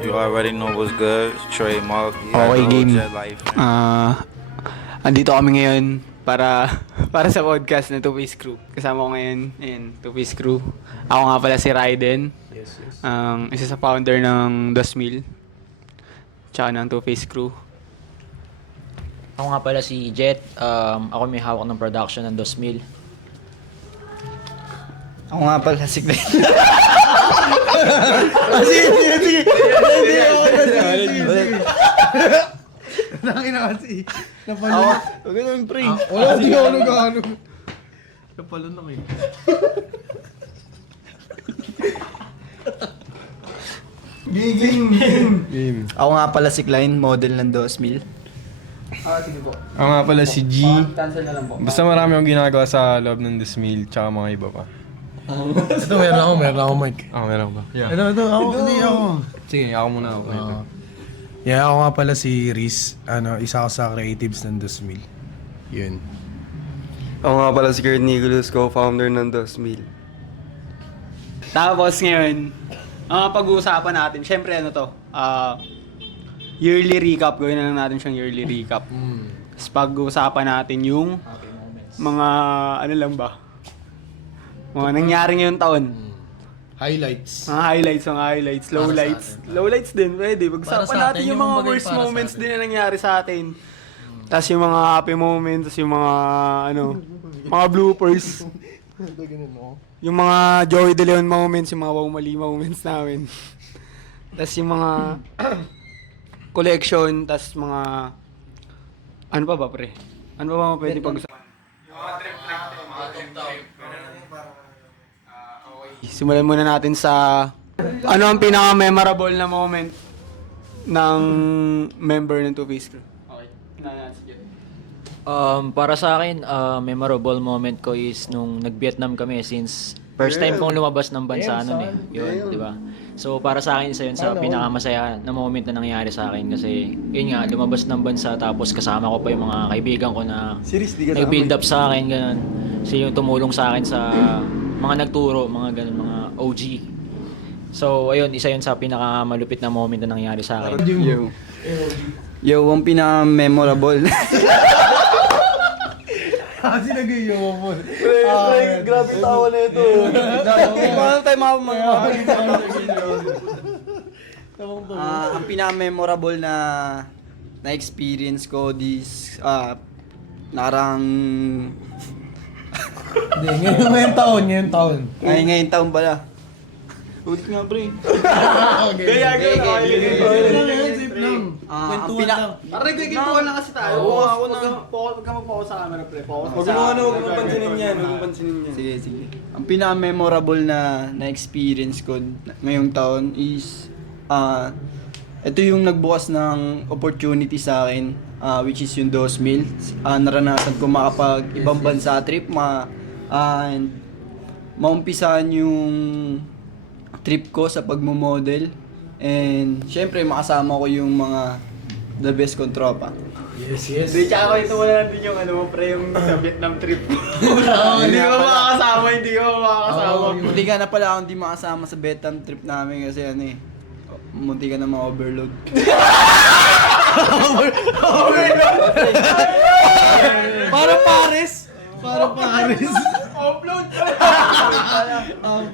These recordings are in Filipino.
You already know what's good. Trey Mark. Okay, game. Jet Life. Andito kami ngayon para sa podcast na Two Face Crew. Kasama ko ngayon, Two Face Crew. Ako nga pala si Raiden. Yes. Isa sa founder ng Dosmil. Tsaka ng Two Face Crew. Ako nga pala si Jet. Ako may hawak ng production ng Dosmil. Ako nga pala si Glenn. Sige. Nangin na kasi. Napalo. Huwag ka naman, pre. Wala, di ako nag-ano. Napalo na kayo. Game. Ako nga pala si Klein, model ng 2,000. Ako nga pala si G. Cancel na lang po. Basta marami akong ginagawa sa loob ng Desmil, tsaka mga iba pa. Ito, meron ako, Mike. Meron ba? Yeah. Ito, hindi ako. Sige, ako muna ako. Ako nga pala si Riz. Isa ako sa creatives ng Dosmil. Yun. Ako nga pala si Kurt Nicholas, co-founder ng 2,000. Tapos ngayon, pag-uusapan natin, syempre yearly recap. Gawin na lang natin siyang yearly recap. Tapos pag-uusapan natin yung mga, mga nangyari ngayong taon. Highlights. Mga highlights, lowlights din, pwede. Pag-usapan natin yung mga worst moments din na nangyari sa atin. Tapos yung mga happy moments, tapos yung mga, mga bloopers. Yung mga Joey De Leon moments, yung mga wow mali moments namin. Tapos yung mga collection, tapos mga, ano pa ba, pre? Ano pa ba pwede pag-usapan? Simulan muna natin sa ano ang pinaka-memorable na moment ng member ng Two Face Crew. Okay. Sige. Para sa akin, memorable moment ko is nung nag-Vietnam kami since first time kong lumabas ng bansa Yun, di ba? So para sa akin, isa yun sa pinakamasaya na moment na nangyari sa akin kasi yun nga, lumabas ng bansa tapos kasama ko pa yung mga kaibigan ko na nag-build up sa akin, ganun. Sila yung tumulong sa akin sa mga nagturo, mga ganun, mga OG. So ayun, isa yun sa pinakamalupit na moment na nangyari sa akin. Yo, ang pinaka-memorable. Kasi nag-iyo mo. Grabe tawa na ito. Paano tayo ang pinaka-memorable na experience ko nakarang Hindi, ngayong taon. ngayong taon pala. Ulit nga, pre. Kaya Safe lang. ang pinaka Aray, ginagawa lang kasi tayo. Huwag ka mag-focus sa camera, pre. Focus Huwag mo pansinin yan. Sige. Ang pinaka-memorable na experience ko ngayong taon is ito yung nagbukas ng opportunity sa akin, which is yung 2,000. Naranasan ko makapag ibang bansa trip, and maumpisahan yung trip ko sa pagmo-model. And syempre makasama ko yung mga the best kong tropa. Yes. Hindi, tsaka ito wala natin yung pre, yung sa Vietnam trip. Hindi ko makakasama. Munti ka na pala akong di makasama sa Vietnam trip namin kasi munti ka na ma-overload. Para Paris. Upload!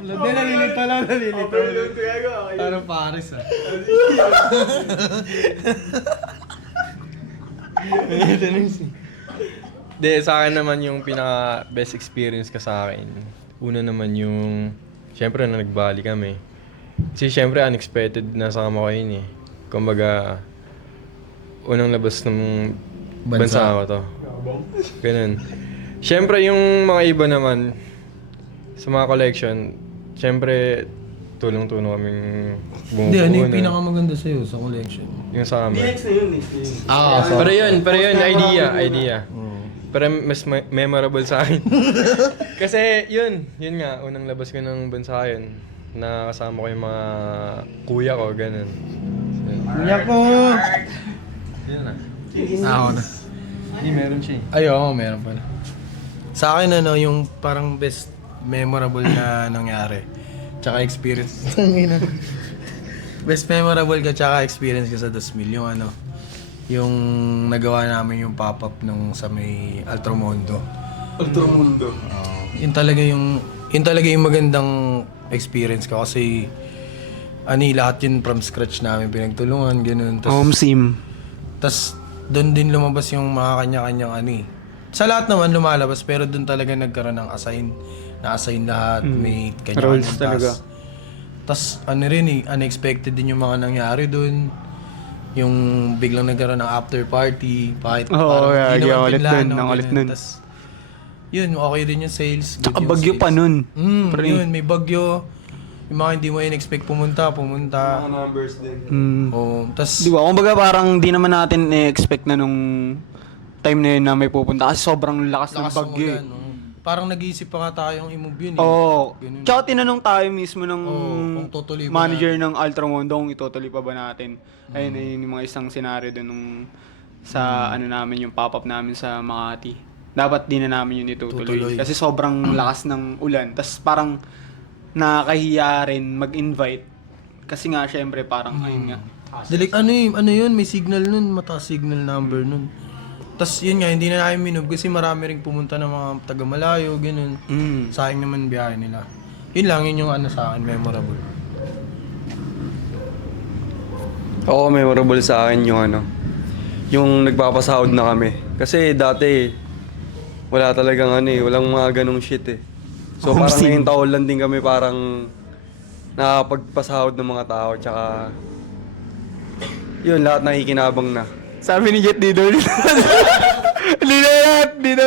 Hindi, nalilito lang. Upload ko yago. Para Paris Hindi, sa akin naman yung pinaka best experience ka sa akin. Una naman yung, syempre na nagbali kami. Kasi syempre unexpected na sama ko yun eh. Kumbaga, unang labas ng bansa ko to. Ganun. Syempre yung mga iba naman, sa mga collection, syempre tulong-tulong kaming Hindi, ano yung bumubuo na. pinakamaganda sa'yo sa collection? Yung sa amin. Next na yun. Pero yun, idea. Pero mas memorable sa akin. Kasi yun nga, unang labas ko ng bansa yun. Nakasama ko yung mga kuya ko, ganun. Kuya ko! Yun na. Ako na. Hindi, meron siya eh. Ay, oo, meron pala. Sa akin, yung parang best memorable na nangyari. Tsaka experience. Best memorable ka tsaka experience ka sa 2,000 yung ano, yung nagawa namin yung pop-up nung sa may Altromundo. Ultramundo. Yun talaga yung magandang experience ko kasi lahat yun from scratch namin pinagtulungan, ganun. Home sim. Tas doon din lumabas yung mga kanya-kanyang Sa lahat naman lumalabas pero doon talaga nagkaroon ng na-assign lahat, may kanya-kanyang Roles talaga. Tas unexpected din yung mga nangyari doon. Yung biglang nagkaroon ng after party, kahit hindi naman ulit pinlano, dun, ang ulit ganun. dun. Tas, yun, okay din yung sales. Good Tsaka yung bagyo sales. pa nun. Yun, may bagyo. Yung mga hindi mo in-expect pumunta. Mga numbers din. Oh, tas, Di ba? Kumbaga parang di naman natin expect na nung time na yun na may pupunta kasi sobrang lakas ng lakas ng bagyo. ulan. Oh. Parang nag-iisip pa nga tayong i-move yun. Oo. Ganun. Tsaka tinanong tayo mismo ng kung tutuloy ba manager ng Altramundo kung itutuloy pa ba natin. Ayun, ayun yung mga isang senaryo dun nung sa namin yung pop-up namin sa Makati. Dapat di na namin yun itutuloy. Tutuloy. Kasi sobrang lakas ng ulan. Tapos parang nakakahiya rin mag-invite. Kasi nga syempre parang ayun nga. Ano yun, may signal nun, mataas signal number nun. Tas yun nga, hindi na namin minove kasi marami ring pumunta ng mga taga-malayo, ganun. Sayang naman biyahe nila. Yun lang, yun yung sa akin, memorable. Oo, memorable sa akin yung nagpapasahod na kami. Kasi dati, wala talagang walang mga ganong shit eh. So parang ngayong taon lang din kami parang nakapagpasahod ng mga tao, tsaka yun, lahat nakikinabang na. Sabi ni Jet, di daw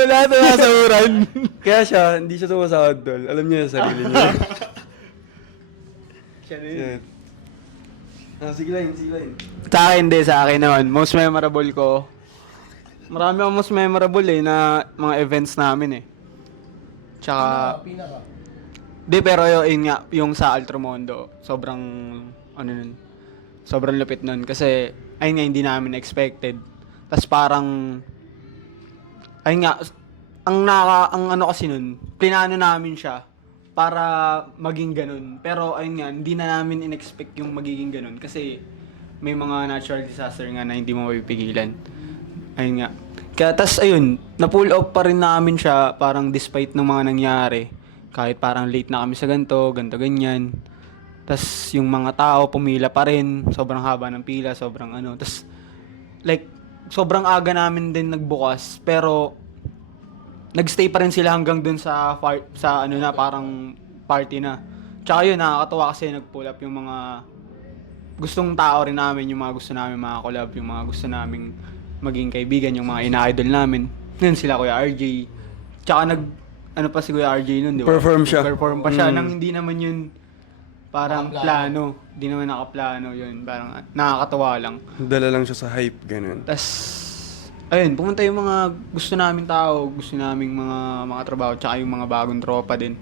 lahat nasasahuran. Kaya hindi siya sumasahod doon. Alam niya sa sarili niya. Shit. Sige lang. Sa akin naman, most memorable ko. Marami akong most memorable na mga events namin eh. Tsaka, pero yun nga, yung sa Altromundo, sobrang, sobrang lupit nun. Kasi, ayun nga, hindi namin expected. Tapos parang, ayun nga, ang kasi nun, plinano namin siya para maging ganun. Pero ayun nga, hindi na namin in-expect yung magiging ganun. Kasi, may mga natural disaster nga na hindi mo mapipigilan. Ayun nga. Kaya tas ayun, na-pull off pa rin namin siya parang despite ng mga nangyari. Kahit parang late na kami sa ganito, ganyan. Tas yung mga tao pumila pa rin, sobrang haba ng pila, sobrang Tas like sobrang aga namin din nagbukas, pero nagstay pa rin sila hanggang dun sa na parang party na. Tsaka yun, nakakatawa kasi nag-pull up yung mga gustong tao rin namin, yung mga gusto namin mga collab, yung mga gusto naming maging kaibigan, yung mga ina-idol namin. Yun sila Kuya RJ. Tsaka pa si Kuya RJ nun, di ba? Perform siya. Perform pa siya nang hindi naman yun parang plano. Hindi naman nakaplano yun. Parang nakakatawa lang. Dala lang siya sa hype, ganun. Tas, ayun, pumunta yung mga gusto naming tao, gusto naming mga trabaho, tsaka yung mga bagong tropa din.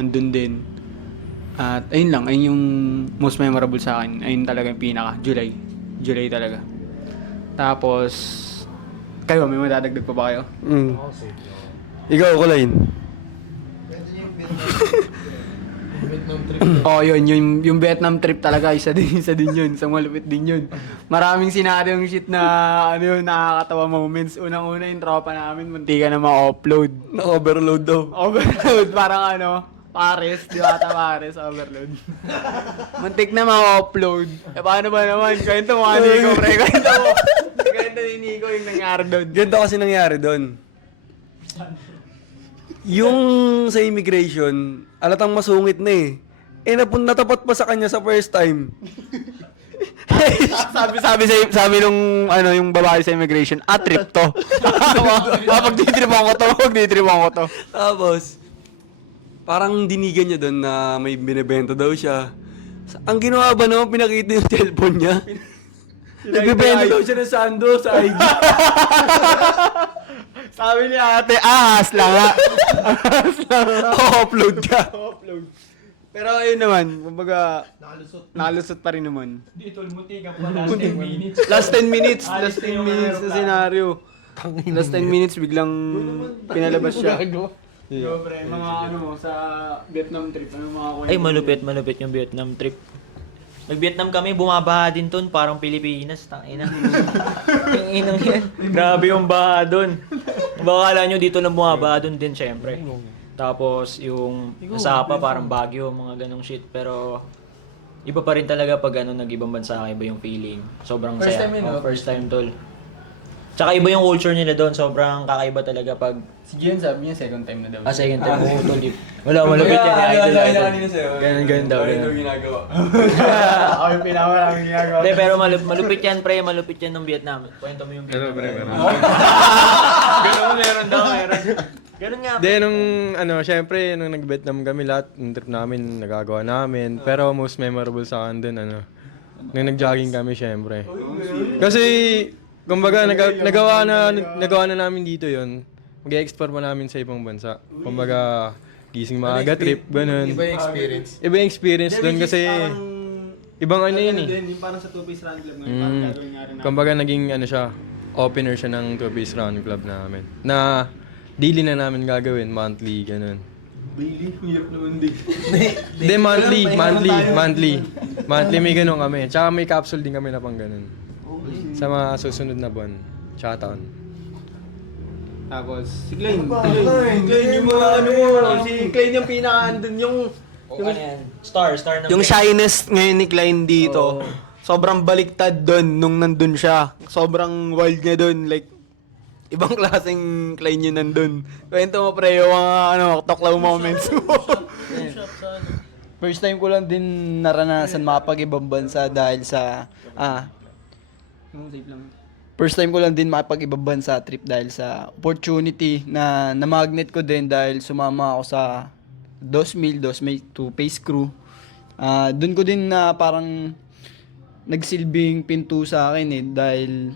Andun din. At ayun lang, ayun yung most memorable sa akin. Ayun talaga yung pinaka, July talaga. Tapos, kayo, may madadagdag pa ba kayo? Ikaw, Kulain. Yung Vietnam trip talaga, isa din yun, isang malupit din yun. Maraming sinaryong shit na, nakakatawa moments. Unang-una yung tropa namin, munti ka na ma-upload. Na-overload daw. Overload, parang Pares, di ba Pares, overload. Muntik na ma-upload. Paano ba naman? Kwento mo, Nico, pre. Kwento ni Nico yung nangyari doon. Ganito kasi nangyari doon. Yung sa immigration, alatang masungit na eh. Natapat pa sa kanya sa first time. sabi nung yung babae sa immigration, trip to. Pagditripan ko to. Tapos, parang dinigan niya doon na may binibenta daw siya. Ang ginawa ba naman, pinakita yung cellphone niya. Nagbibenta daw siya ng sando sa IG. Sabi ni ate, ahas lang nga. Upload ka. Pero ayun naman, kumbaga, nakalusot pa rin naman. Last 10 minutes na senaryo. Last 10 minutes, biglang pinalabas siya. Pre, mga sa Vietnam trip, mga kwento? Ay, malupit yung Vietnam trip. Nag-Vietnam kami, bumabaha din doon, parang Pilipinas, tangina. Tanginang yan. Grabe yung baha doon. Baka akala nyo dito lang bumabaha doon din, syempre. Tapos yung Sapa, parang Baguio, mga ganong shit. Pero iba pa rin talaga pag nag-ibang bansa ka, iba yung feeling. Sobrang First saya. time yun, no? First time, tol. Tsaka iba yung culture nila doon, sobrang kakaiba talaga pag... Si Gian sabi niya second time na daw. second time, oo, tol. Wala, malapit yan, idol. Ganun daw. Ito ginagawa. Ako yung pinakamarami ginagawa. Hindi, pero malupit yan, pre. Malupit yan ng Vietnam. Kwento mo yung Vietnam. Ganun, meron daw. Ganun nga. Then, syempre, nung nag-Vietnam kami, lahat ng trip namin, nagagawa namin. Pero most memorable sa akin dun, nung nag-jogging kami, syempre. Kasi, kumbaga, nagawa na namin dito yon. Mag-explore pa namin sa ibang bansa. Kumbaga, gising maaga trip, ganun. Iba yung experience. Iba yung experience dun kasi, ibang yun eh. Yung parang sa two-piece run club ngayon, parang gagawin nga rin namin. Kumbaga, naging opener siya ng two-piece run club namin. Na, daily na namin gagawin, monthly, ganun. Daily, hirap naman din. Hindi, monthly may ganun kami. Tsaka may capsule din kami na pang ganun. Sa mga susunod na buwan. Tsaka taon. Tapos, si Klein yung mga si Klein yung pinaka-andun yung... Ano yan? Star ng Yung shyness ngayon ni Klein dito, sobrang baliktad doon nung nandun siya. Sobrang wild niya doon, like, ibang klaseng Klein yun nandun. Kwento mo pre, yung mga toklaw moments mo. First time ko lang din naranasan makapag-ibang bansa dahil sa First time ko lang din makapag-ibang bansa trip dahil sa opportunity na na-magnet ko din dahil sumama ako sa 2,000 two-face crew. Doon ko din na parang nagsilbing pinto sa akin dahil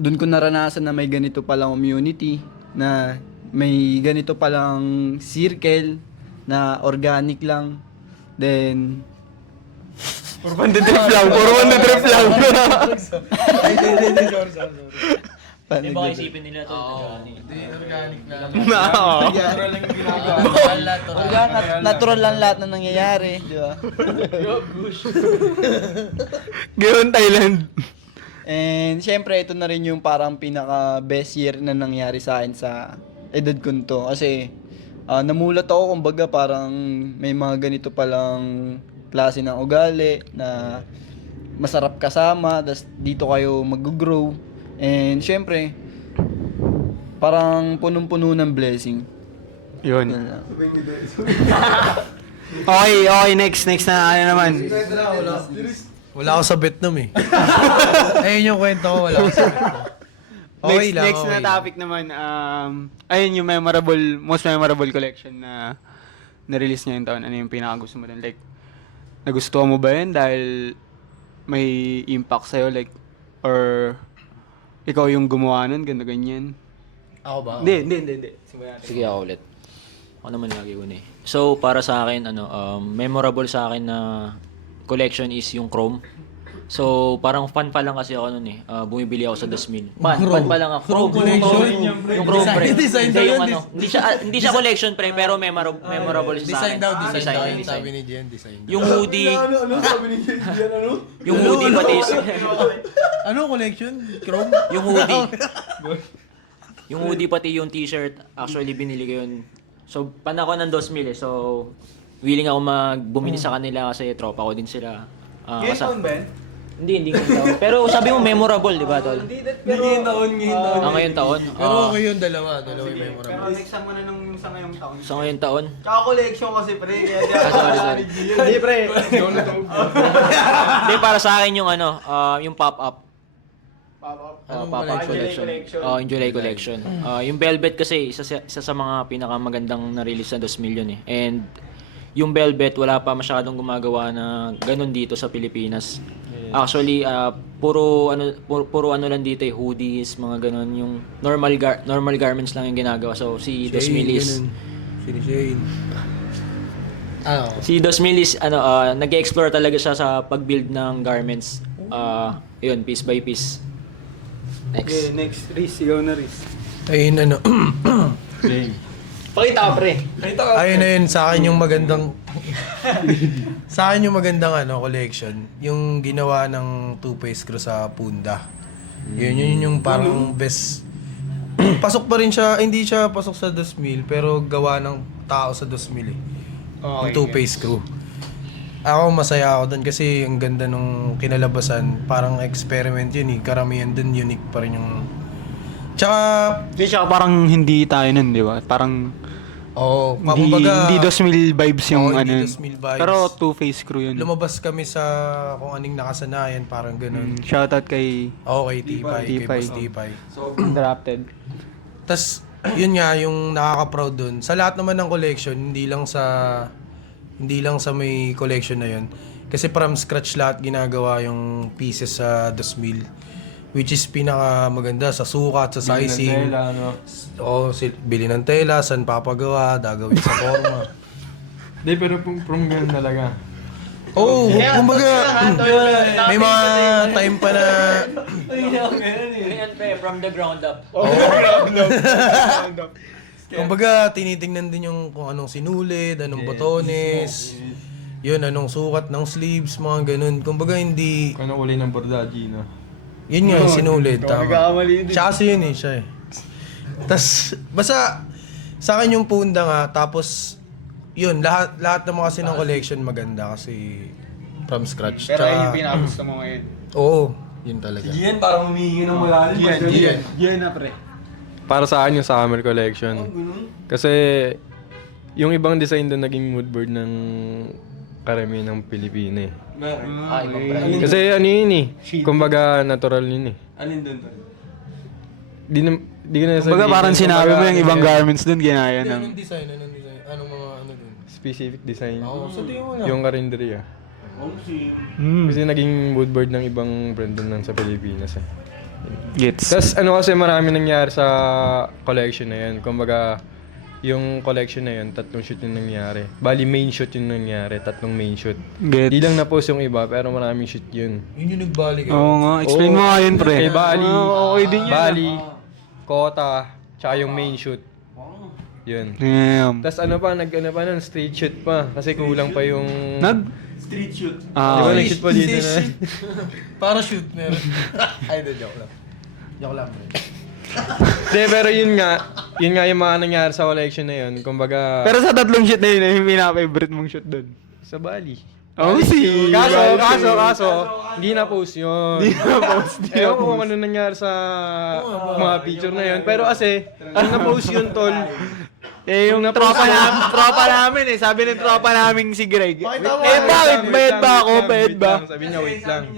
doon ko naranasan na may ganito palang community, na may ganito palang circle na organic lang. Then Puro pandidrip lang. Hindi ba isipin nila to? Hindi, organic na. Natural lang yung ginagawa. natural lang lahat na nangyayari, di ba? Gayon Thailand. And syempre, ito na rin yung parang pinaka best year na nangyari sa akin sa edad ko to. Kasi namulat ako, kumbaga parang may mga ganito palang klase ng ugali na masarap kasama, tas dito kayo mag-grow. And syempre, parang punong-puno ng blessing. Yun. Okay, next na naman. Wala ako sa Vietnam eh. Ayun yung kwento ko, wala ako sa Vietnam. Okay lang, Next okay na lang. topic naman, ayun yung most memorable collection na na-release ngayong taon. Ano yung pinaka-gusto mo dun? Like, nagustuhan mo ba yun dahil may impact sa'yo? Like, or ikaw yung gumawa nun, ganyan? Ako ba? Hindi. Sige ako ulit. Ako naman lagi ko eh. So, para sa akin, memorable sa akin na collection is yung Chrome. So, parang fan pa lang kasi ako nun eh. Bumibili ako sa 2,000. Fan pa lang ako. Chrome collection? Yung Chrome, pre. Design Hindi, daw yung yun, hindi siya collection, pre, pero memorable sa Design akin. daw, design. Design. Sabi ni Jen, design daw. Yung hoodie. Sabi ni Gian, Yung hoodie pati. Ano collection? Chrome? Yung hoodie. Yung hoodie pati yung t-shirt, actually binili ko yun. So, panako ng 2,000 So, willing ako bumili sa kanila kasi tropa ko din sila. Ngayon taon ba yun? Hindi ngayon taon. Pero sabi mo memorable, di ba, tol? Ngayon taon. Ngayon taon? Pero okay yung dalawa yung Pero memorable. next time mo na nung sa ngayong taon. Sa ngayon taon? Tsaka collection kasi pre, kaya Sorry. Hindi pre. Hindi, para sa akin yung yung pop-up. Anong Pop-up collection? collection. Yung July collection. Yung Velvet kasi, isa sa mga pinakamagandang na-release na 2,000,000 yun eh. And yung Velvet, wala pa masyadong gumagawa na ganun dito sa Pilipinas. Actually, puro ano lang dito hoodies, mga ganun. Yung normal garments lang yung ginagawa. So, si 2,000,000 is... Sini Shane. Si 2,000,000 is, nag-explore talaga siya sa pag-build ng garments. Yun, piece by piece. Okay, Next. next. Riz, ikaw na Riz. Ayun Pakita ka pre. Ayun na yun, sa akin yung magandang... Sa akin yung magandang collection, yung ginawa ng two-face screw sa Punda. Yun yung parang best. Pasok pa rin siya, hindi siya pasok sa 2,000 pero gawa ng tao sa 2,000 eh. Yung two-face screw. Ako masaya ako doon kasi ang ganda nung kinalabasan, parang experiment yun eh. Karamihan doon unique pa rin yung... Tsaka... Di siya parang hindi tayo nun, di ba? Parang hindi 2,000 vibes yung hindi ano. 2,000 vibes. Pero two-face screw yun. Lumabas kami sa kung anong nakasanayan, parang ganun. Shoutout kay Okay, Tipay, kay Boss Tipay. Drafted. Tas, yun nga, yung nakaka-proud dun. Sa lahat naman ng collection, hindi lang sa may collection na yun. Kasi from scratch lahat ginagawa yung pieces sa 2,000. Which is pinaka maganda sa sukat, sa sizing. Bili ng tela, saan papagawa, gagawin sa forma. Hindi, pero from ganun talaga. Kumbaga, may mga time pa na... From the ground up. Kumbaga, tinitingnan din yung kung anong sinulid, anong botones, yun, anong sukat ng sleeves, mga ganun. Kumbaga, hindi... Kung ano uli ng Bordaggi, no? Yun nga, yung sinulid, tama. Siya kasi yun siya eh. Tas, basta, sa akin yung Punda nga, tapos, yun, lahat naman kasi ng collection maganda kasi from scratch. Pero ayun yung pinakagusto mo ngayon. Oo, yun talaga. Yan, parang humihingi ng malalim. Yan na pre. Para sa akin yung Summer Collection. Kasi yung ibang design doon naging mood board ng karamihan ng Pilipino eh. Kasi ano yun eh. Kumbaga natural yun eh. Alin doon? Di ko na sabihin. Baga parang sinabi mo yung ibang ano garments dun, ginaya ng... Anong design? Anong mga ano dun? specific design. So tingin mo na. Yung karinderya. Kasi naging mood board ng ibang brand doon sa Pilipinas eh. Gets. Tapos ano kasi marami nangyari sa collection na yun. Kumbaga, yung collection na yun, 3 shoot yung nangyari. Bali, main shoot yung nangyari, 3 main shoot. Gets. Di lang na-post yung iba, pero maraming shoot yun. Yun yung nagbalik. Oo nga, explain mo nga yun pre. Kay Bali, okay din yun. Bali, Kota, tsaka yung main shoot. Yun. Damn. Tapos ano pa, nun, street shoot pa. Kasi kulang pa yung... Street shoot. Di ba nag-shoot pa dito na? Para shoot meron. Ay, joke lang. Joke lang. Hindi, pero yun nga yung mga nangyari sa collection na yun. Kumbaga, Pero sa 3 shoot na yun, yung pinaka-favorite mong shoot dun. sa Bali. Oh, si... Kaso, hindi na-post yun. Hindi na-post. Ewan ko kung ano nangyari sa mga picture na yun. Pero kasi, ang na-post yun, tol. Eh, yung tropa namin eh. Sabi ng tropa namin si Greg. Eh, bakit? Bayad ba ako? Bayad ba? Sabi niya, wait lang.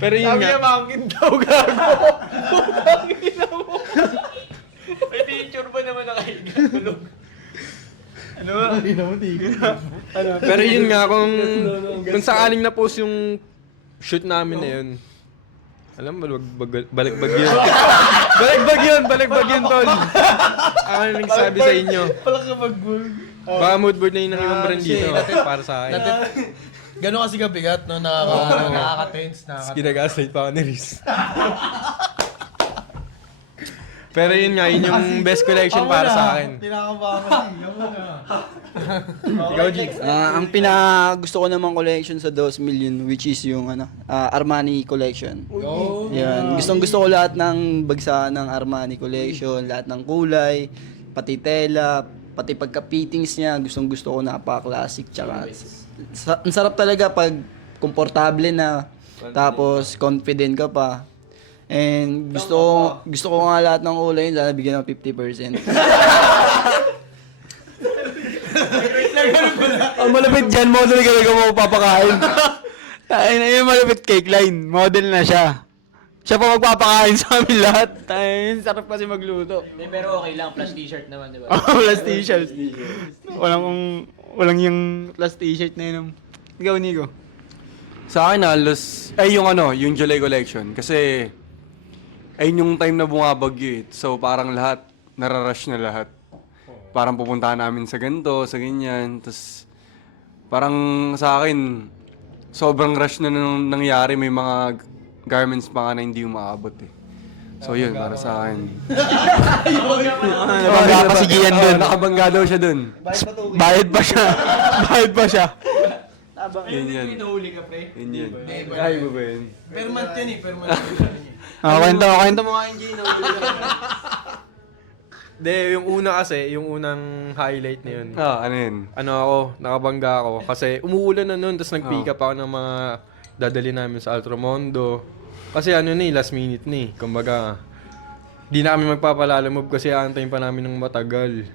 Pero yun nga. mangkin daw gago. May picture ba naman nakahiga? Pero yun nga, kung sakaling na-post yung shoot namin na yun, alam mo, baligbag yun. Baligbag yun, tol. Ako na nagsabi sa inyo. Baka mood board na yun ng ibang brand dito. Para sa akin. Gano'n kasi kabigat, no? Nakaka-tense. Ginagaslight pa ako ni Riz. Pero yun nga, yun yung best collection para sa akin. Ikaw, Jigs. Ang gusto ko namang collection sa 2,000,000 which is yung Armani collection. Yan. Gusto ko lahat ng bagsakan ng Armani collection, lahat ng kulay, pati tela, pati pagka-fittings niya, gusto ko napaka-classic tsaka ang sarap talaga pag komportable na tapos confident ka pa. And gusto ko nga lahat ng kulay, sana bigyan ng 50%. Ang malapit dyan, model ka mo papakain. Tayo na yung malapit cake line. Model na siya. Siya pa magpapakain sa amin lahat. Tayo, sarap kasi magluto. Pero okay lang, plus t-shirt naman, di ba? Plus t-shirt. Walang yung plus t-shirt na yun. Ikaw, Nico. Sa akin halos, yung July collection. Kasi, ayun yung time na bumabagyo eh. So parang lahat, nararush na lahat. Parang pupuntahan namin sa ganito, sa ganyan. Tapos, parang sa akin, sobrang rush na nung nangyari. May mga garments pa nga na hindi umaabot eh. So yun, para sa akin. Nabangga pa si Gian dun. Nakabangga daw siya dun. Bayad pa siya. Bayad pa siya. Yun yan. Yun yan. Ay, ba ba yun? Permanent yan eh, permanent. Kwento mo nga yung Gino. Hindi, yung una kasi, yung unang highlight na yun. Ano yun? Ano ako, nakabangga ako. Kasi umuulan na nun, tapos nag-pick up ako ng mga dadali namin sa Altromondo. Kasi ano ni, last minute ni. Kumbaga, di na kami magpapalalamove kasi aantayin pa namin ng matagal.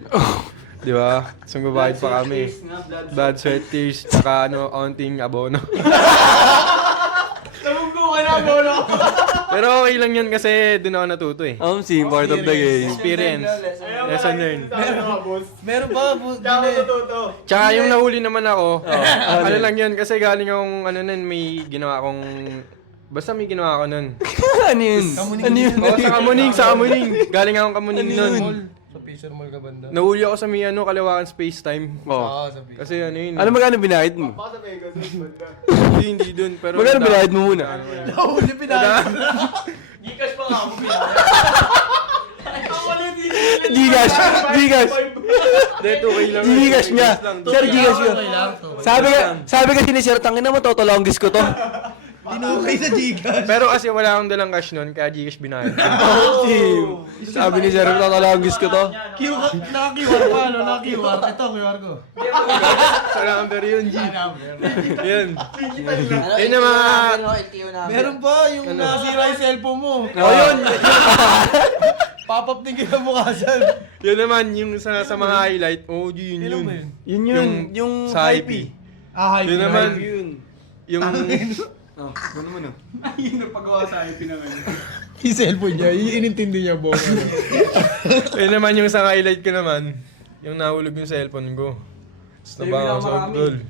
Di ba? So, magbabayad pa kami. Bad sweat tears, tsaka ano, onting abono. Pero okay lang yan kasi doon ako natuto eh. Sim, part of the game. Experience. Lesson learned. Meron ba? Tsaka yung nahuli naman ako, ano lang yun, kasi galing akong, ano nun, may ginawa akong, basta may ginawa ako nun. Ano yun? Ano yun? Oo, sa Kamuning. Galing akong Kamuning nun. Sa Fisher Mall ka banda? Nahuli ako sa may ano, Kalawakan Space Time. Oh. Sa Fisher. Kasi ano yun. Ano magkano binayad mo? Hindi dun. Pero Magkano binayad mo muna? Huli pinayad. Gcash! Gcash! Hindi, 2K lang. Gcash niya! Sir, Gcash yun. Sabi kasi ni Sir, tangin na mo, total longest ko to. Tinukay sa Gcash. Pero kasi wala akong dalang cash nun, kaya Gcash binayad. Sim! Sabi ni Sir, total longest ko to. Naka-QR pa, ano? Naka-QR. Ito, QR ko. Sa number yun, G. Yun. Yun yung mga... Meron pa, yung nasira yung cellphone mo. Oh, yun! Pop-up din kinabukasan. Yun naman, yung sa mga highlight. Oh, G, yun. Yun. Yung sa hype. IP. Ah, Yun naman, Yun. yung... Ano mo no? yung cellphone niya, inintindi niya buong ano. Yun naman yung sa highlight ko naman, yung nahulog yung cellphone ko. Tapos nabangaw sa outdoor.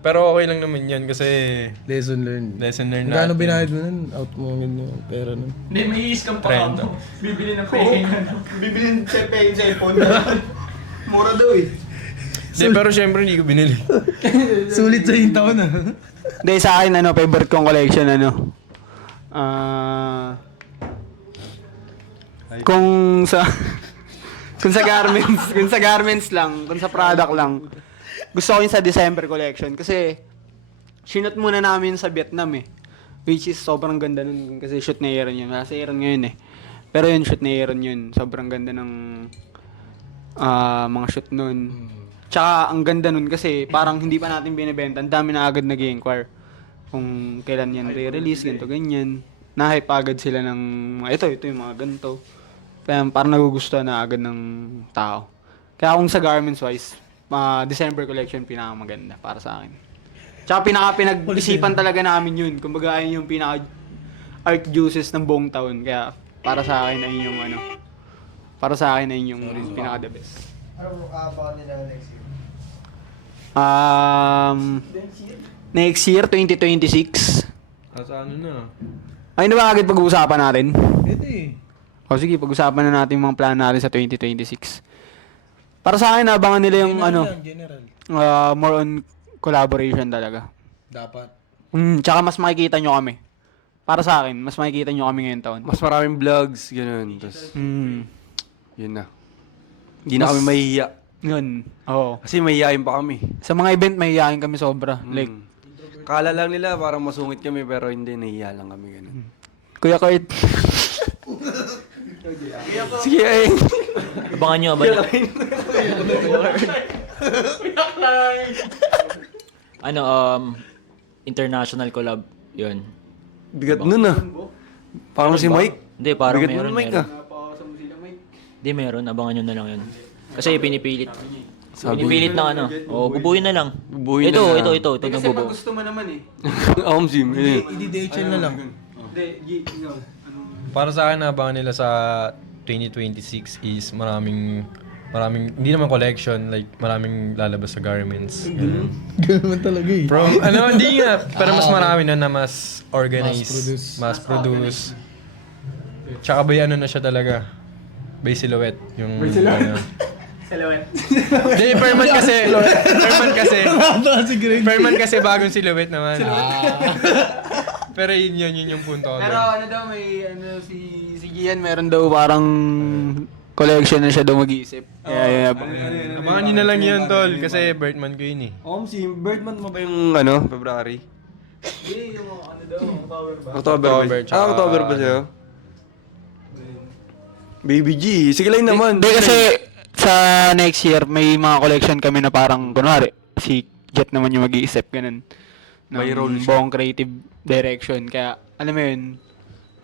Pero okay lang naman yan kasi Lesson learned. lesson learned Gano'n natin. binayad mo nun? Out mo yung pera nun. Hindi, may i-scam pa 30. ako. Bibili ng peke. Bibili ng cellphone. Mura daw eh. Hindi, pero syempre hindi ko binili. Sulit sa yung taon ah. Hindi, sa akin, favorite kong collection, kung sa garments lang, kung sa product lang, gusto ko yung sa December collection kasi shoot muna namin sa Vietnam eh. Which is sobrang ganda nun kasi shoot na Aaron yun. Nasa Aaron ngayon eh. Pero yun, shoot na Aaron yun. Sobrang ganda ng mga shoot nun. Tsaka ang ganda nun kasi parang hindi pa natin binibenta. Ang dami na agad nag-inquire kung kailan yan re-release, ganito, ganyan. Na-hype agad sila ng ito yung mga ganito. Kaya parang nagugustuhan na agad ng tao. Kaya kung sa garments wise, December collection pinakamaganda para sa akin. Tsaka pinag-isipan talaga namin yun. Kumbaga ayun yung pinaka-art juices ng buong taon. Kaya para sa akin ay yung para sa akin ay yung pinaka-the best. Ano about nila next year? Next year, 2026. Sa ano na? Ay, na ba agad pag-uusapan natin? Ito eh. O sige, pag-usapan na natin yung mga plano natin sa 2026. Para sa akin, abangan nila yung General. more on collaboration talaga. Dapat. Tsaka mas makikita nyo kami. Para sa akin, mas makikita nyo kami ngayong taon. Mas maraming vlogs, gano'n. Tapos, yun na. Hindi na kami mahihiya. Yun. Oo. Kasi mahihiyain pa kami. Sa mga event, mahihayin kami sobra. Like, Kala lang nila parang masungit kami pero hindi, nahihiya lang kami gano'n. Kuya Kurt. Sige, ay. Abangan nyo, international collab, yun. Bigat nun ah. Parang si Mike. Hindi, parang Bigat meron, nun Mike meron. ah. Hindi, meron. Abangan nyo na lang yun. Kasi pinipilit. Pinipilit ng ano. O, bubuhin na lang. Bubuhin ito, na lang. ito, nagbubuo. gusto mo naman eh. Sim. I-DHL na lang. Para sa akin, abangan nila sa 2026 is maraming hindi naman collection, like maraming lalabas sa garments. Ganun talaga eh. From, hindi nga. Pero mas marami na mas organized, mass produce. Tsaka by ano na siya talaga. By silhouette. Yung, silhouette? Silhouette. Hindi, Perman kasi bagong silhouette naman. Pero yun yung punto ko. Pero daw, may si Gian, meron daw parang collection na siya daw mag-iisip. Kaya, Abangan nyo na lang yun, tol. Kasi Birdman ko yun eh. Si Birdman mo ba yung February? Hindi, yung ano daw, October ba? October ba? tsaka- October ba siya? Baby G, sige lang naman. Hindi kasi sa next year, may mga collection kami na parang, kunwari, si Jet naman yung mag-iisip, ganun. May Ng role siya. buong creative direction. Kaya, alam mo yun,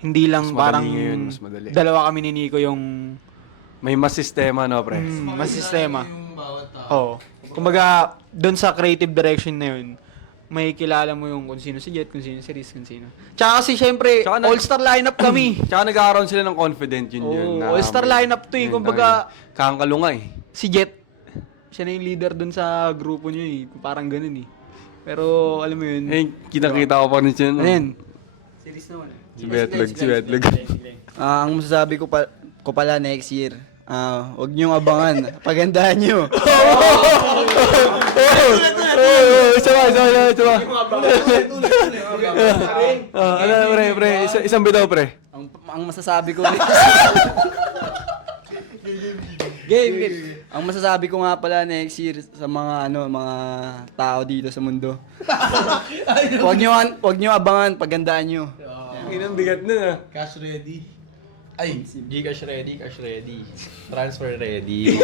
hindi lang Mas parang madali ngayon, mas madali. dalawa kami ni Nico yung May mas sistema, no, pre? mas sistema. Yung bawat tao. Oo. Kumbaga, doon sa creative direction na yun, may kilala mo yung kung sino si Jet, kung sino si Riz, kung sino. Tsaka kasi syempre, Tsaka all-star lineup kami. Tsaka nagkakaroon sila ng confident yun. Oo, all-star lineup to eh. Kumbaga, Kangkalunga eh. si Jet, siya na yung leader doon sa grupo niyo eh. Parang ganun eh. Pero, alam mo yun. Eh, kita-kita ko pa rin siya. Ano yun? Series naman. Si Betlog. Ang masasabi ko pala next year, huwag niyong abangan. Pagandahan niyo. Isa. Pre? Isang bitaw, pre. Ang masasabi ko Game. Ang masasabi ko nga pala next year sa mga mga tao dito sa mundo. Huwag niyo abangan, pagandaan niyo. Ang bigat na. Cash ready. Ay, Gcash ready, cash ready. Transfer ready.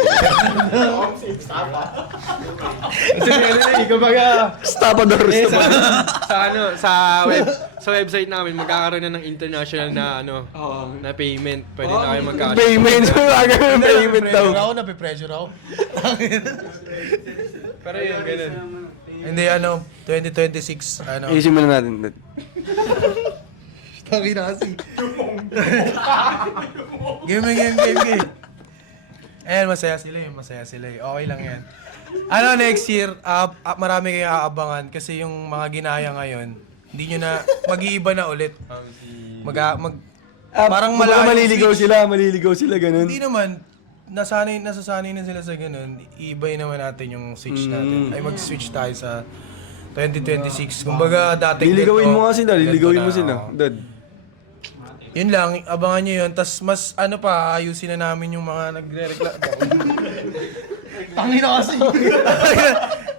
Kasi kumbaga, Stapador. sa website namin magkakaroon na ng international na na payment. Pwede na kayo mag-cash. Payment. Payment daw. pressure ako, nape-pressure ako. Pero yun, ganun. Hindi, 2026, Isin mo na natin. Tangi na kasi. Game. Ayan, masaya sila eh. Okay lang yan. Next year, marami kayong aabangan kasi yung mga ginaya ngayon, hindi nyo na, mag-iiba na ulit. Parang malayo Maliligaw sila, ganun. Hindi naman, nasanay na sila sa ganun. Iibay naman natin yung switch natin. Ay mag-switch tayo sa 2026. Kumbaga dating Liligawin mo nga sila, ganito liligawin mo na, sila. oh. Dad. Yun lang, abangan nyo yun. Tapos mas ayusin na namin yung mga nagre-reklamo. Tangin na kasi.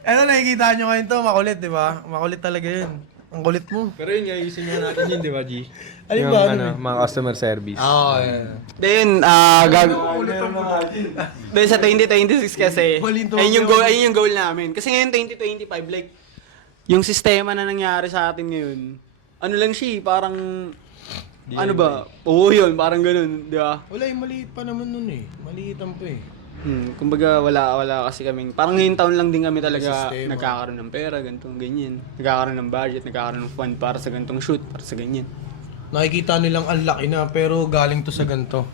Nakikita nyo ngayon to, makulit, di ba? Makulit talaga yun. Ang kulit mo. Pero yun, ayusin nga natin yun, di ba, G? Alin Yung ba? Ano yun? mga customer service. Oo, yeah. Then, Then sa 2026 kasi, ayun yung goal namin. Kasi ngayon 2025, like, yung sistema na nangyari sa atin ngayon, ano lang siya, parang, ano ba? Oo yun, parang ganun, di ba? Wala, maliit pa naman nun eh. Maliitan pa eh. Kumbaga wala kasi kaming, parang ngayong taon lang din kami talaga Sistema. nagkakaroon ng pera, ganitong ganyan. Nagkakaroon ng budget, nagkakaroon ng fund para sa ganitong shoot, para sa ganyan. Nakikita nilang ang laki na pero galing to sa ganito.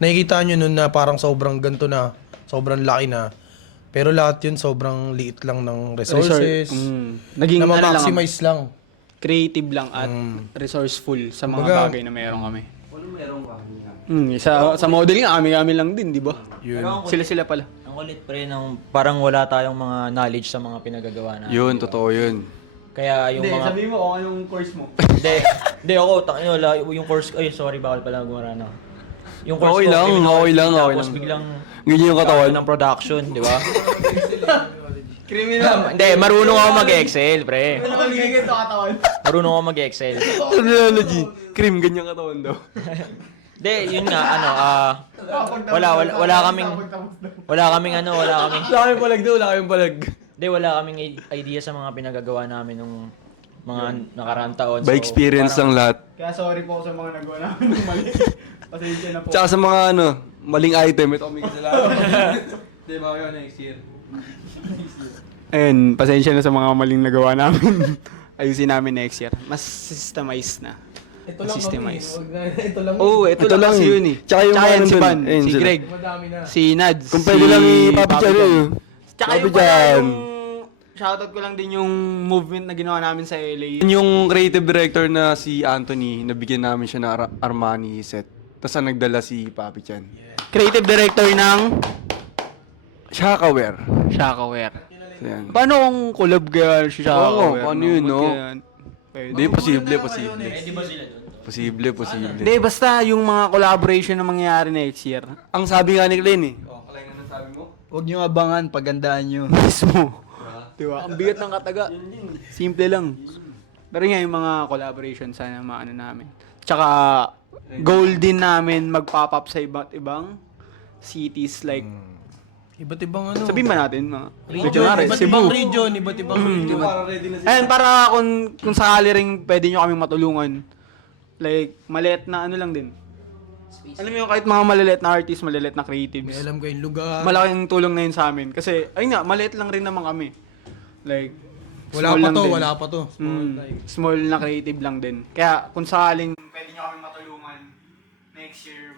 Nakikita nyo nun na parang sobrang ganito na, sobrang laki na. Pero lahat yun sobrang liit lang ng resources. Naging Na ano lang, ma-maximize lang. creative lang at resourceful sa mga Kumbaga, bagay na meron kami. Sa model nga, kami lang din, di ba? Sila pala. Ang kulit pre, parang wala tayong mga knowledge sa mga pinagagawa natin. Yun, di ba? totoo yun. Kaya yung mga... sabihin mo kung anong course mo. Hindi ako, wala, yung course, ay sorry, bawal pala gumara na. Yung course Okay ko, lang, criminology, okay lang. Tapos biglang Ganyan yung katawan. ng production, di ba? Criminal. Hindi, marunong ako mag-excel, pre. Marunong ako mag-excel. Terminology. Cream, ganyan katawan daw. Hindi, yun nga, wala kaming Wala kayong palag daw, wala kayong palag. Hindi, wala kaming idea sa mga pinagagawa namin nung mga nakaraang taon. By experience lang lahat. Kaya sorry po sa mga nagawa namin ng mali. Pasensya na po. Tsaka sa mga maling item, ito kami kasalanan. Hindi, baka yun next year. Ayun, pasensya na sa mga maling nagawa namin. Ayusin namin next year. Mas systemized na. Ito lang kami. Ito lang. Oo, ito lang kasi yun eh. Tsaka yung mga yan, si nandun. Van, Ayun si sila. Greg, Madami na. si Nads, Kung pwede lang i-papi Papi Chan Chan. yun. Tsaka Papi yung pala Chan. yung shoutout ko lang din yung movement na ginawa namin sa LA. Yun yung creative director na si Anthony, nabigyan namin siya ng Armani set. Tapos ang nagdala si Papi Chan. Creative director ng Shakaware. Shakaware. So, yan. Paano kung collab kaya si Shakaware? Oo, paano yun, no? Pwede. Hindi, posible. Di ba sila doon? Posible, posible. Hindi, basta yung mga collaboration na mangyayari next year. Ang sabi nga ni Glenn Oh, Kalay nga ng sabi mo? Huwag nyo abangan, pagandaan nyo. Mismo. Diba? Ang bigat ng kataga. Simple lang. Pero nga yung mga collaboration sana maano namin. Tsaka goal din namin mag-pop up sa iba't ibang cities like Iba't ibang ano. sabihin ba natin mga region, iba't Cebu. ibang region, iba't ibang region. Ayun, para kung sakali rin pwede nyo kaming matulungan. Like, maliit na ano lang din. Alam mo yung kahit mga maliliit na artists, maliliit na May creatives. alam kayong lugar. Malaking tulong na yun sa amin. Kasi, ayun nga, maliit lang rin naman kami. Like, Wala small pa lang to, din. wala pa to. Small na creative lang din. Kaya, kung sakaling pwede nyo kami matulungan, next year,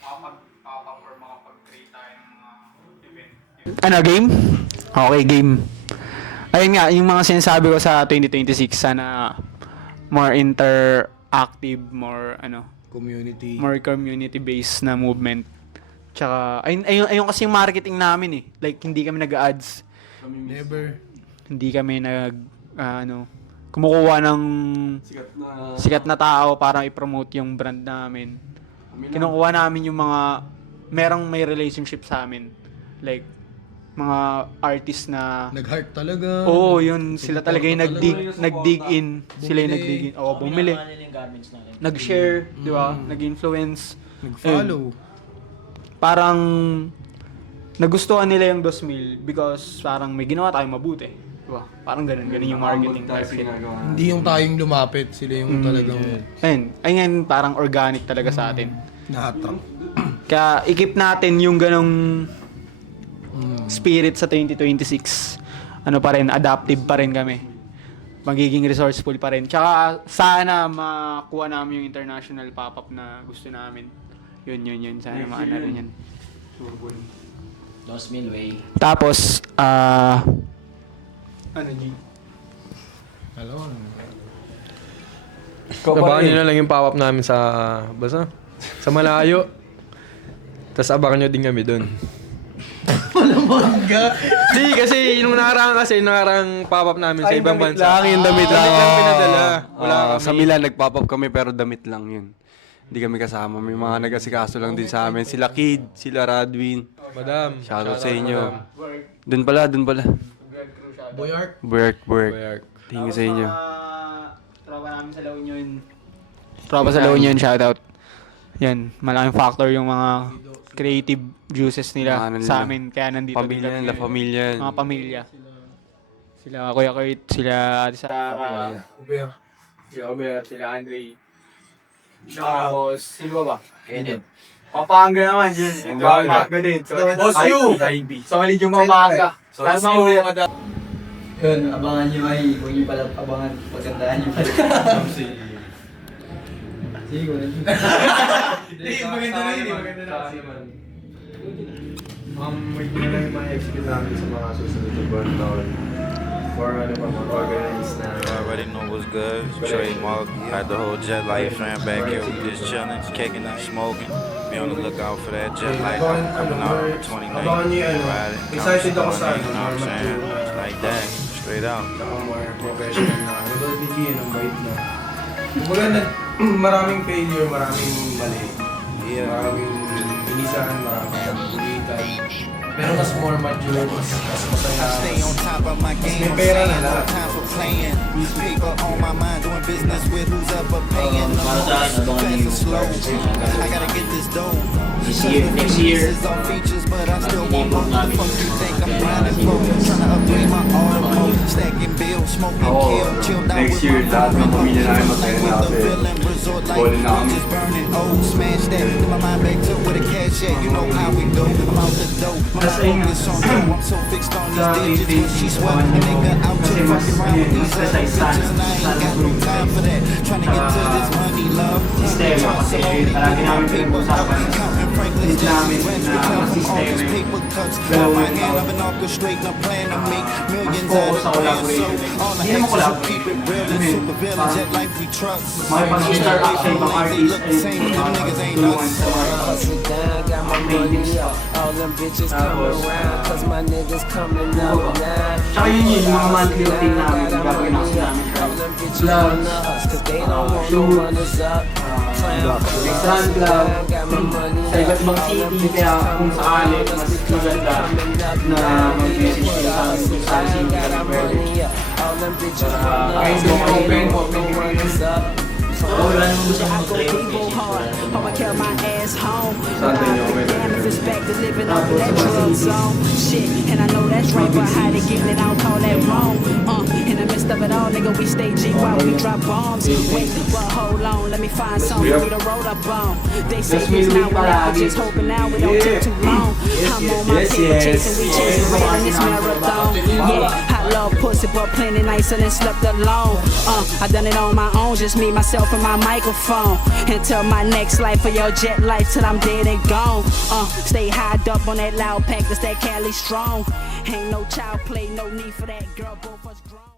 makapag-pop-up or makapag-create tayo ng mga event. Ano, game? Okay, game. Ayun nga, yung mga sinasabi ko sa 2026, sana more interactive, more Community. more community-based na movement. Tsaka, ayun kasi yung marketing namin eh. Like, hindi kami nag-ads. Never. Hindi kami kumukuha ng sikat na tao para i-promote yung brand namin. Kinukuha namin yung mga merong may relationship sa amin. Like, mga artist na Nag-heart talaga. oo, yun. Sila talaga yung nag-dig in. Sila yung Bumili. nag-dig in. Oo, bumili. Pinamahal nila yung garments natin. Nag-share, di ba? Nag-influence. Nag-follow. Parang nagustuhan nila yung 2,000 because parang may ginawa tayong mabuti. Diba? Parang ganun yung marketing type shit. Hindi yung tayong lumapit, sila yung talagang Ayun, parang organic talaga sa atin. nahatrap. Kaya ikip natin yung ganong spirit sa 2026. Ano pa rin, adaptive pa rin kami. Magiging resourceful pa rin. Tsaka sana makuha namin yung international pop-up na gusto namin. Yun. Sana maana rin yan. 2,000 way. Tapos, ano, G? Hello. Abangan nyo na lang yung pop-up namin sa malayo. Tapos abangan nyo din kami doon. Di, kasi yung nakarang pop-up namin sa ibang bansa. Yung damit lang. Damit lang pinadala. Wala kami. Sa Milan, nag-pop up kami pero damit lang yun. Hindi kami kasama. May mga nag-asikaso lang din sa amin. Sila Kid, sila Radwin. Madam. Shoutout sa inyo. Doon pala. Boyark. Work. Tingin sa inyo. Tropa namin sa La Union. Tropa sa La Union, shoutout. Yan, malaking factor yung mga creative juices nila Mga ano sa nila. amin. Kaya nandito Pamilya, din kami. La Familia. Mga pamilya. Sila Kuya Kurt, sila Ate Sarah. Sila Andre. Tapos, sino ba? Kenneth. Pampanga naman dyan. Pampanga din. Boss you! Solid yung Pampanga. Tapos mahuli ang Yun, abangan nyo ay, huwag nyo pala abangan, pagandaan nyo pala. Sige, wala nyo. Maganda na yun. May lang yung mga execute namin sa mga susunod na buwan taon. For mga organized na. You already know what's good. Trey Mark, had the whole Jet Light fam back here. We just chilling, kicking and smoking. Be on the lookout for that Jet Light album coming out on the 29th. Abangan nyo yung Riding, excited ako sa you know what I'm saying? Like that, straight out. Saka more professional na. Katulad ni Gian, ang bait na. Kumbaga, maraming failure, maraming mali. Maraming inisahan, maraming pagpulitan. Pero mas more mature, mas masaya. Mas may pera na lahat. Para sa akin, abangan niyo yung next year, mag-improve namin. Next year, lahat ng pamilya namin masaya na kasi bowling na kami. Tapos ayun nga, sa face-face, kasi mas precise sana group sistema kasi palagi namin pinag-usapan need namin na sistema galawin mas focus sa collaboration. Hindi naman collaboration. Makipag-interact sa ibang artist ay makipag-tulungan sa mga creative stuff. Tapos, tsaka yun yung mga monthly routine namin. gagawin kasi namin. Gloves, shoes, next run club, sa iba't ibang city, kaya kung sakali, mas maganda na mag-message kayo sa amin kung saan city kami pwede. Kahit mo open, wala nang gusto mong training Sunday nyo, may Shit, and I know that's right, but how they getting it, I don't call that wrong. In the midst of it all, nigga, we stay G while we drop bombs. Wait, but hold on, let me find something for me to roll up on. They say it's not what I just hoping now it don't take too long. I'm on my tail chasing, we chasing red in this marathon. Yeah, I love pussy, but plenty nicer than slept alone. I done it on my own, just me, myself, and my microphone. Until my next life for your jet life till I'm dead and gone. Stay high up on that loud pack, that's that Cali strong. Ain't no child play, no need for that girl, both us grown.